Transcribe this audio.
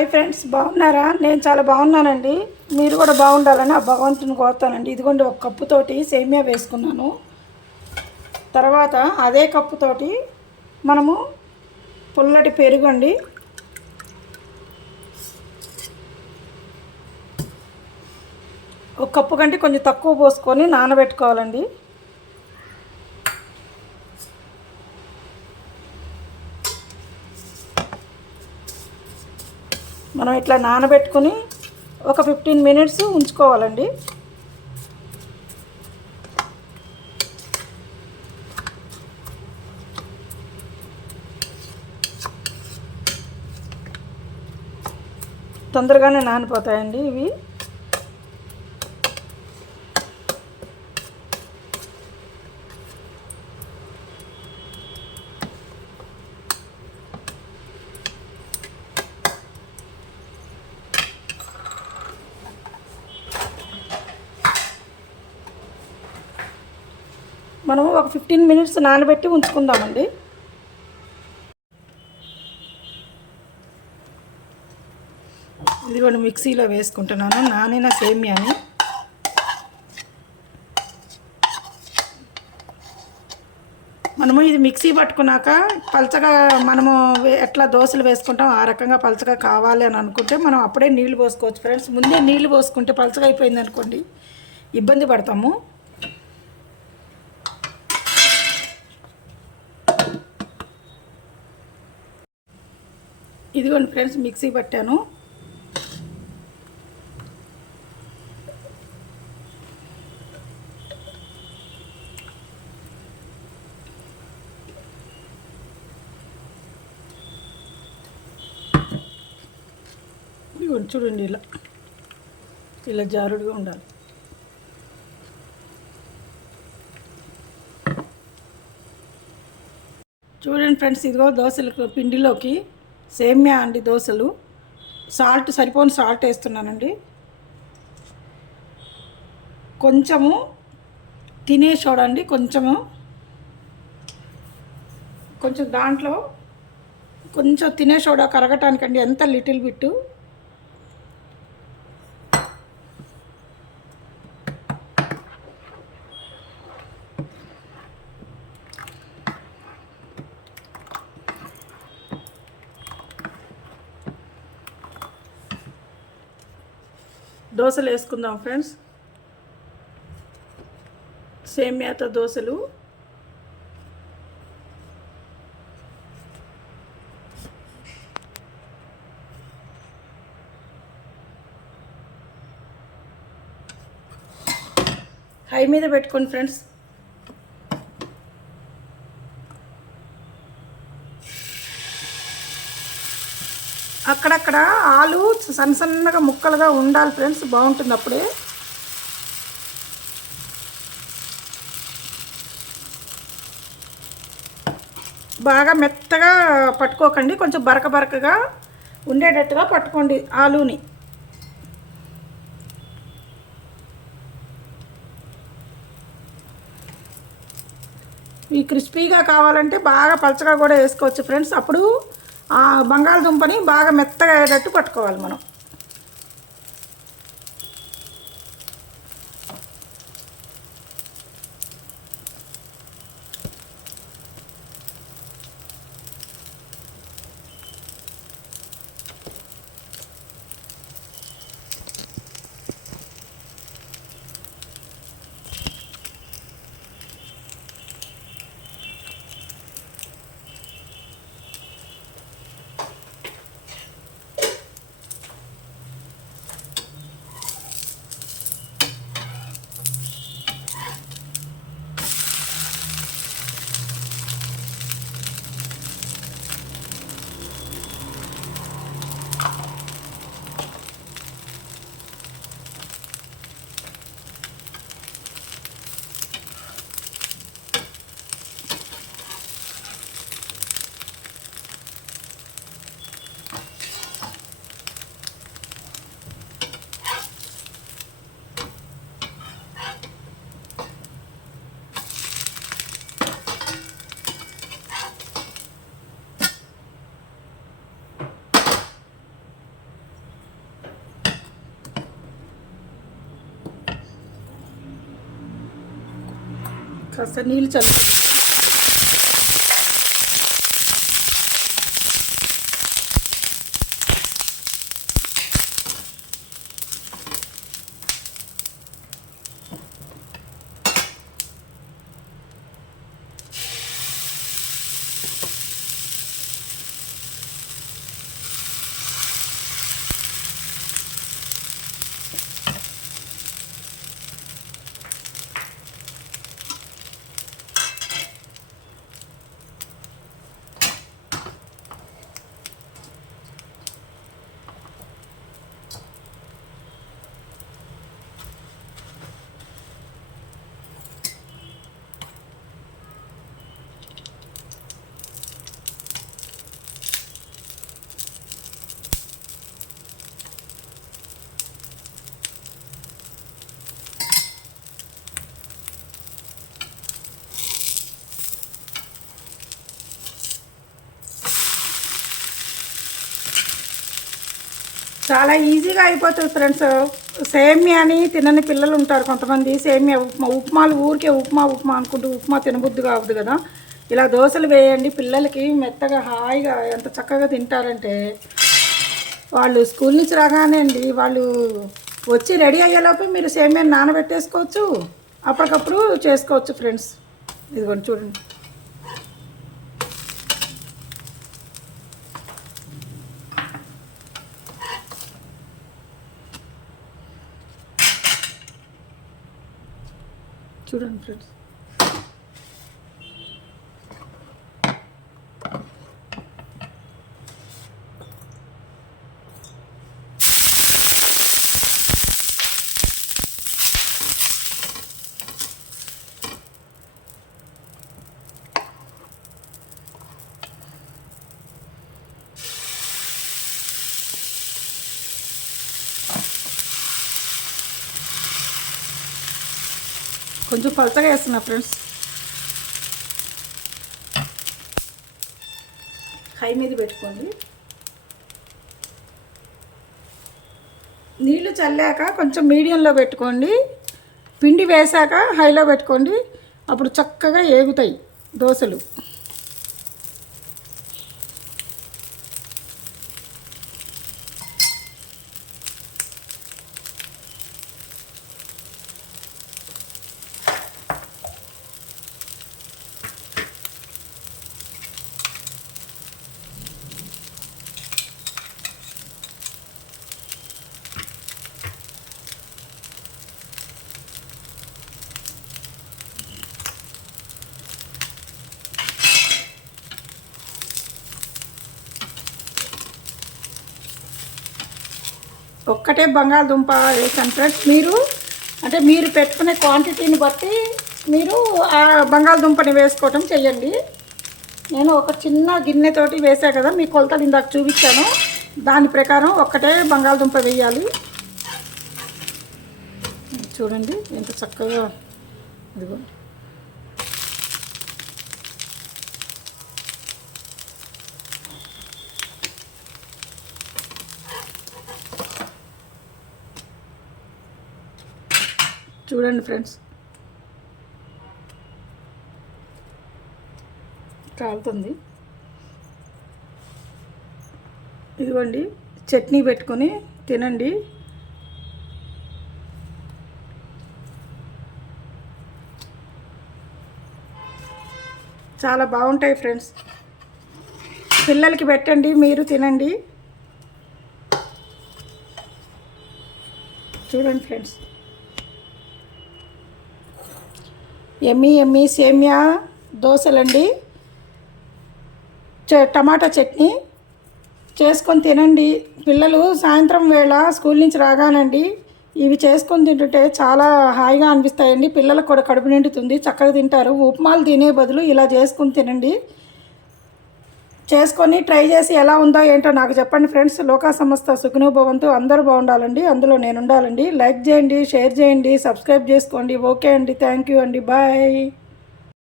Hi friends బాగున్నారా? నేను చాలా బాగున్నానండి. మీరు కూడా బాగుండాలని ఆ భగవంతుని కోరుతానండి. ఇదిగోండి ఒక కప్పుతోటి సేమియా వేసుకున్నాను. తర్వాత అదే కప్పుతోటి మనము పుల్లటి పెరుగు అండి. ఒక కప్పు కంటే కొంచెం తక్కువ పోసుకొని నానబెట్టుకోవాలండి. మనం ఇట్లా నానబెట్టుకుని ఒక ఫిఫ్టీన్ మినిట్స్ ఉంచుకోవాలండి. తొందరగానే నానిపోతాయండి ఇవి. మనం ఒక ఫిఫ్టీన్ మినిట్స్ నానబెట్టి ఉంచుకుందామండి. ఇదిగోండి మిక్సీలో వేసుకుంటున్నాను నానిన సేమియాని. మనము ఇది మిక్సీ పట్టుకున్నాక పలచగా మనము ఎట్లా దోశలు వేసుకుంటాం ఆ రకంగా పలచగా కావాలి అని అనుకుంటే మనం అప్పుడే నీళ్ళు పోసుకోవచ్చు. ఫ్రెండ్స్ ముందే నీళ్ళు పోసుకుంటే పలచగా అయిపోయింది అనుకోండి ఇబ్బంది పడతాము. ఇదిగోండి ఫ్రెండ్స్ మిక్సీ పట్టాను. ఇదిగోండి చూడండి ఇలా. ఇలా జారుడుగా ఉండాలి. చూడండి ఫ్రెండ్స్ ఇదిగో దోశలకు పిండిలోకి సేమ్యా అండి దోశలు. సాల్ట్ సరిపోని సాల్ట్ వేస్తున్నానండి. కొంచెము తినే చూడండి కొంచెము. కొంచెం దాంట్లో కొంచెం తినే సోడా కరగటానికండి ఎంత లిటిల్ బిట్టు. దోశలు వేసుకుందాం ఫ్రెండ్స్. సేమ్యాతో దోశలు. హై మీద పెట్టుకోండి ఫ్రెండ్స్. అక్కడక్కడ ఆలు సన్న సన్నగా ముక్కలుగా ఉండాలి ఫ్రెండ్స్ బాగుంటుంది అప్పుడే. బాగా మెత్తగా పట్టుకోకండి కొంచెం బరక బరకగా ఉండేటట్టుగా పట్టుకోండి ఆలుని. ఈ క్రిస్పీగా కావాలంటే బాగా పలచగా కూడా వేసుకోవచ్చు ఫ్రెండ్స్. అప్పుడు ఆ బంగాళదుంపని బాగా మెత్తగా అయ్యేటట్టు పట్టుకోవాలి మనం. थोड़ा सा नील चल చాలా ఈజీగా అయిపోతుంది ఫ్రెండ్స్. సేమ్యాని తినని పిల్లలు ఉంటారు కొంతమంది. సేమ్యా ఉప్మా ఉప్మాలు ఊరికే ఉప్మా ఉప్మా అనుకుంటూ ఉప్మా తినబుద్ధి కావద్దు కదా. ఇలా దోశలు వేయండి పిల్లలకి మెత్తగా హాయిగా ఎంత చక్కగా తింటారంటే వాళ్ళు స్కూల్ నుంచి రాగానే అండి వాళ్ళు వచ్చి రెడీ అయ్యేలోపు మీరు సేమియాని నానబెట్టేసుకోవచ్చు. అప్పటికప్పుడు చేసుకోవచ్చు ఫ్రెండ్స్. ఇదిగోండి చూడండి. చూడండి ఫ్రెండ్స్ కొంచెం పలచగా వేస్తున్నా ఫ్రెండ్స్ హై మీద పెట్టుకోండి. నీళ్ళు చల్లాక కొంచెం మీడియంలో పెట్టుకోండి. పిండి వేసాక హైలో పెట్టుకోండి. అప్పుడు చక్కగా ఏగుతాయి దోశలు. ఒక్కటే బంగాళదుంప వేసాను ఫ్రెండ్స్ మీరు అంటే మీరు పెట్టుకునే క్వాంటిటీని బట్టి మీరు ఆ బంగాళదుంపని వేసుకోవటం చెయ్యండి. నేను ఒక చిన్న గిన్నెతోటి వేసా కదా మీ కొలతలు ఇందాక చూపించాను. దాని ప్రకారం ఒక్కటే బంగాళదుంప వేయాలి. చూడండి ఎంత చక్కగా ఇదిగో. చూడండి ఫ్రెండ్స్. కాలుతుంది. ఇదిగోండి చట్నీ పెట్టుకొని తినండి. చాలా బాగుంటాయి ఫ్రెండ్స్. పిల్లలకి పెట్టండి మీరు తినండి. చూడండి ఫ్రెండ్స్. ఎమ్మి ఎమ్మి సేమియా దోశలండి. చ- టమాటా చట్నీ చేసుకొని తినండి. పిల్లలు సాయంత్రం వేళ స్కూల్ నుంచి రాగానండి. ఇవి చేసుకొని తింటుంటే చాలా హాయిగా అనిపిస్తాయండి. పిల్లలకు కూడా కడుపు నిండుతుంది చక్కగా తింటారు. ఉప్మాలు తినే బదులు ఇలా చేసుకొని తినండి. చేసుకొని ట్రై చేసి ఎలా ఉందో ఏంటో నాకు చెప్పండి ఫ్రెండ్స్. లోకా సంస్థ సుఖనుభవంతో అందరూ బాగుండాలండి అందులో నేను ఉండాలండి. లైక్ చేయండి షేర్ చేయండి సబ్స్క్రైబ్ చేసుకోండి. ఓకే అండి థ్యాంక్ యూ అండి బాయ్.